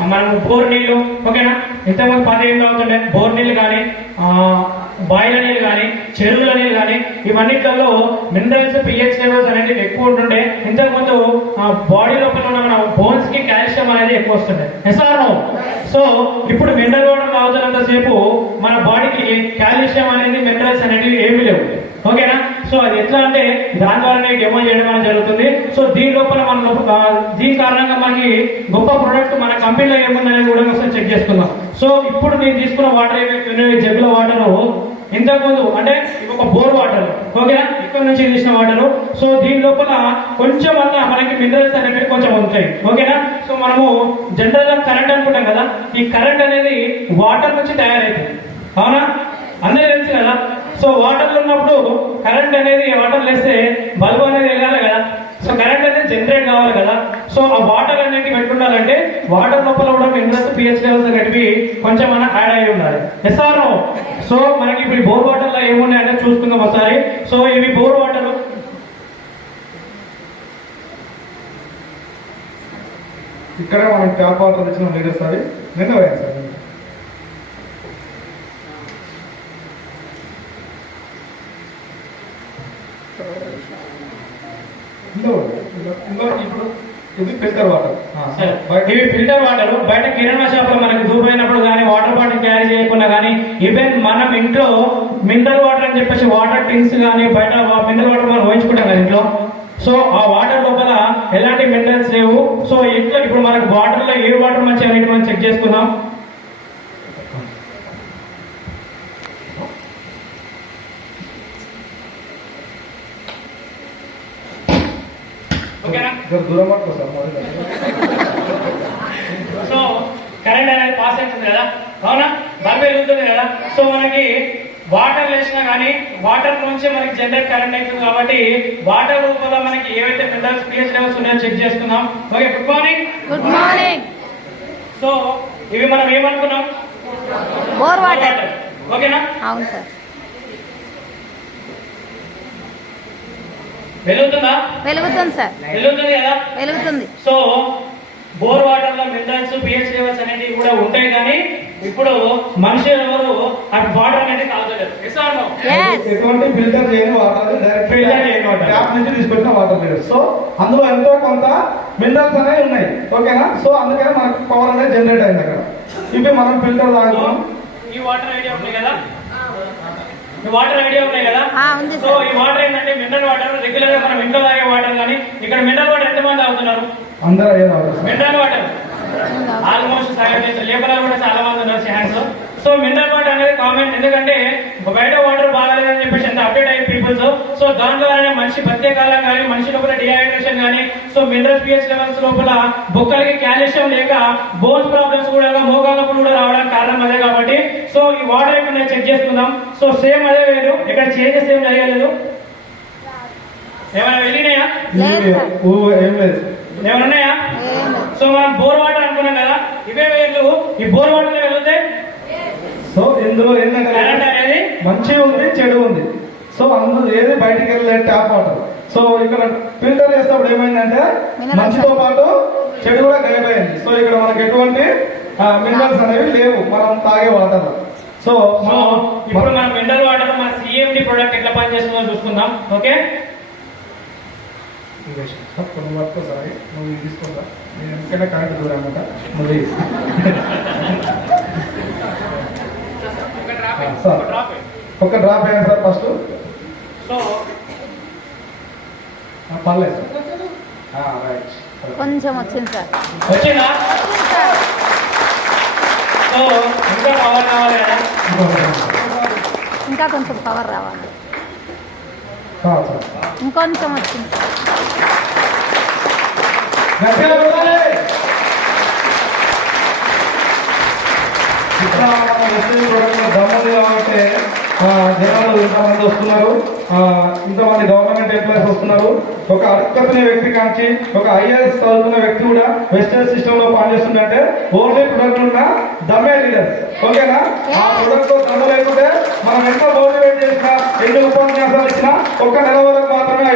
మనం బోర్ నీళ్ళు ఓకేనా? ఇంతకుముందు పది ఏళ్ళు అవుతుండే బోర్ నీళ్ళు కానీ బాయిల నీళ్ళు కానీ చెరువుల నీళ్ళు కానీ ఇవన్నిట్లలో మినరల్స్ పిహెచ్ లెవెల్స్ అనేవి ఎక్కువ ఉంటుండే. ఇంతకుముందు బాడీ లోపల ఉన్న మన బోన్స్కి కాల్షియం అనేది ఎక్కువ వస్తుండే. ఎస్ఆర్ సో ఇప్పుడు మినరల్ వాటర్ తాగుతున్నంతసేపు మన బాడీకి కాల్షియం అనేది మినరల్స్ అనేవి ఏమీ లేవు. ఓకేనా? సో అది ఎట్లా అంటే దాని ద్వారానే డెమో చేయడం అనేది జరుగుతుంది. సో దీని లోపల మన దీని కారణంగా మనకి గొప్ప ప్రొడక్ట్ మన కంపెనీలో ఏముందనేది కూడా ఒకసారి చెక్ చేసుకుందాం. సో ఇప్పుడు నేను తీసుకున్న వాటర్ ఏమైతే జగ్గుల వాటర్ ఇంతకుముందు అంటే ఇవి ఒక బోర్ వాటర్ ఓకేనా? ఇక్కడ నుంచి తీసిన వాటర్ సో దీని లోపల కొంచెం అన్న మనకి మినరల్స్ అనేవి కొంచెం ఉంటాయి. ఓకేనా? సో మనము జనరల్గా కరెంట్ అనుకుంటాం కదా. ఈ కరెంట్ అనేది వాటర్ నుంచి తయారైతుంది అవునా? అందరూ తెలుసు కదా. సో వాటర్ ఉన్నప్పుడు కరెంట్ అనేది వాటర్ లేస్తే బల్బ్ అనేది ఎలా కదా సో కరెంట్ అనేది జనరేట్ కావాలి కదా సో ఆ వాటర్ అనేది పెట్టుకుండాలంటే వాటర్ లోపల కూడా మినరల్స్ పిహెచ్ లెవెల్స్ అనేటివి కొంచెం మనం యాడ్ అయి ఉండాలి. ఎస్ఆర్ సో మనకి ఇప్పుడు బోర్ వాటర్లో ఏమున్నాయంటే చూసుకుందాం ఒకసారి. సో ఇవి బోర్ వాటర్ ఇక్కడ మనం ట్యాప్ వాటర్ తెచ్చిన లీటర్స్ అవి నిన్న పోయాను సార్? ఇందులో ఇందులో ఇప్పుడు ఇది ఫిల్టర్ వాటర్. ఇవి ఫిల్టర్ వాటర్. బయట కిరాణా షాప్లో మనకి దూరం అయినప్పుడు కానీ వాటర్ బాటిల్ క్యారీ చేయకుండా కానీ ఈవెన్ మనం ఇంట్లో మినరల్ వాటర్ అని చెప్పేసి వాటర్ టిన్స్ కానీ బయట మినరల్ వాటర్ మనం పోయించుకుంటాం కదా ఇంట్లో. సో ఆ వాటర్ లోపల ఎలాంటి మినరల్స్ లేవు. సో ఇంట్లో ఇప్పుడు మనకు వాటర్లో ఏ వాటర్ మంచి అనేది మనం చెక్ చేసుకుందాం దూరం సో కరెంట్ అనేది పాస్ అవుతుంది కదా? అవునా? బల్బ్ వెలుగుతుంది కదా? సో మనకి వాటర్ వేసినా కానీ వాటర్ నుంచి మనకి జనరేట్ కరెంట్ అవుతుంది కాబట్టి వాటర్ రూపంలో మనకి ఏవైతే మినరల్స్ పిహెచ్ లెవెల్స్ ఉన్నాయో చెక్ చేసుకుందాం. Okay good morning good morning so ఇవి మనం ఏమనుకున్నాం? బోర్ వాటర్ ఓకేనా అవును సార్. వెలుగుతుందా? వెలుగుతుంది సార్. వెలుగుతుంది కదా? వెలుగుతుంది. సో బోర్ వాటర్లో మినరల్స్ పిహెచ్ లెవెల్స్ అనేవి కూడా ఉంటాయి కానీ ఇప్పుడు మనుషులు ఎవరు ఆ వాటర్ అనేది తాగుతలేరు. ఎటువంటి ఫిల్టర్ చేయని వాటర్ డైరెక్ట్ Filter చేయని water. ట్యాప్ నుంచి తీసుకొచ్చిన వాటర్ లీటర్స్ సో అందులో ఎంతో కొంత మినరల్స్ అనేవి ఉన్నాయి. ఓకేనా సో అందుకని మనకి పవర్ అనేది జనరేట్ అయింది అక్కడ. ఇవి మనం ఫిల్టర్ తాగుతాం ఈ వాటర్ ఐడియా ఉన్నాయి కదా? వాటర్ ఐడియా ఉన్నాయి కదా? ఆ, ఉంది సో. ఈ వాటర్ ఏంటంటే మినరల్ వాటర్ రెగ్యులర్గా మనం ఇంట్లో తాగే వాటర్ కానీ ఇక్కడ మినరల్ వాటర్ ఎంతమంది తాగుతున్నారు? అందరూ అయ్యే water mineral water almost labour కూడా చాలా మంది ఉన్నారు హ్యాండ్స్ సో మినరల్ వాటర్ అనేది కామన్ ఎందుకంటే బయట వాటర్ బాగాలేదని చెప్పేసి ఎంత అప్డేట్ అయ్యే పీపుల్స్ సో దాని ద్వారానే మనిషి ప్రత్యేకాలం కానీ మనిషి లోపల డిహైడ్రేషన్ కానీ సో మినరల్ పిహెచ్ లెవెల్స్ లోపల బొక్కలకి కాల్షియం లేక బోన్స్ ప్రాబ్లమ్స్ కూడా మోకాళ్ళ నొప్పులు కూడా రావడానికి కారణం అదే కాబట్టి సో ఈ వాటర్ ఇక్కడ చెక్ చేసుకుందాం. సో సేమ్ అదే వేరు. ఇక్కడ చేంజెస్ ఏం జరగలేదు. ఏమైనా వెళ్ళినాయా? ఏమైనా ఉన్నాయా. సో మనం బోర్ వాటర్ అనుకున్నాం కదా. ఇవే వేర్లు. ఈ బోర్ వాటర్ వెళ్తే? సో ఇందులో ఏంటంటే మంచి ఉంది చెడు ఉంది. సో అందులో ఏది బయటికి వెళ్ళే ట్యాప్ వాటర్. సో ఇక్కడ ఫిల్టర్ చేసేటప్పుడు ఏమైందంటే. మంచితో పాటు చెడు కూడా గాయమైంది. సో ఇక్కడ మనకి ఎటువంటి మినరల్స్ అనేవి లేవు. మనం తాగే వాటర్. సో ఇప్పుడు మనం మినరల్ వాటర్ మన సిఎండి ప్రొడక్ట్ ఎట్లా పనిచేస్తుందో చూసుకుందాం. ఓకే? కొన్ని వర్క్ సారీ నువ్వు ఇది తీసుకుంటా. నేను ఎందుకంటే కరెంట్ దూరం అనమాట. నువ్వు ఇది. ఆ, సార్. డ్రాప్ ఒక డ్రాప్ అయ్యాను సార్ ఫస్ట్ సో పర్లేదు సార్ రైట్ కొంచెం వచ్చింది సార్ వచ్చిందా వచ్చింది సార్ సో ఇంకా పవర్ కావాలి కదా ఇంకా కొంచెం పవర్ రావాలి సార్ ఇంకొంచెం వచ్చింది సార్ గట్టిగా కొట్టాలి. ఇక్కడ మన ముస్లిం ప్రొడక్ట్ దమ్ముంది కాబట్టి ఆ, జనాలు ఇంతమంది వస్తున్నారు? ఇంతమంది గవర్నమెంట్ ఎంప్లాయీస్ వస్తున్నారు? ఒక అడుక్కునే వ్యక్తి కాంచి ఒక ఐఏఎస్ చదువుకున్న వ్యక్తి కూడా వెస్టర్న్ సిస్టమ్లో పనిచేస్తుందంటే ఓన్లీ ప్రొడక్ట్ ఉన్న దమ్మే లీడర్స్ ఓకేనా? ఆ ప్రొడక్ట్తో దమ్ము లేకుంటే మనం ఎంత మోటివేట్ చేసినా ఎన్ని ఉపన్యాసాలు ఇచ్చినా ఒక్క నెల వరకు మాత్రమే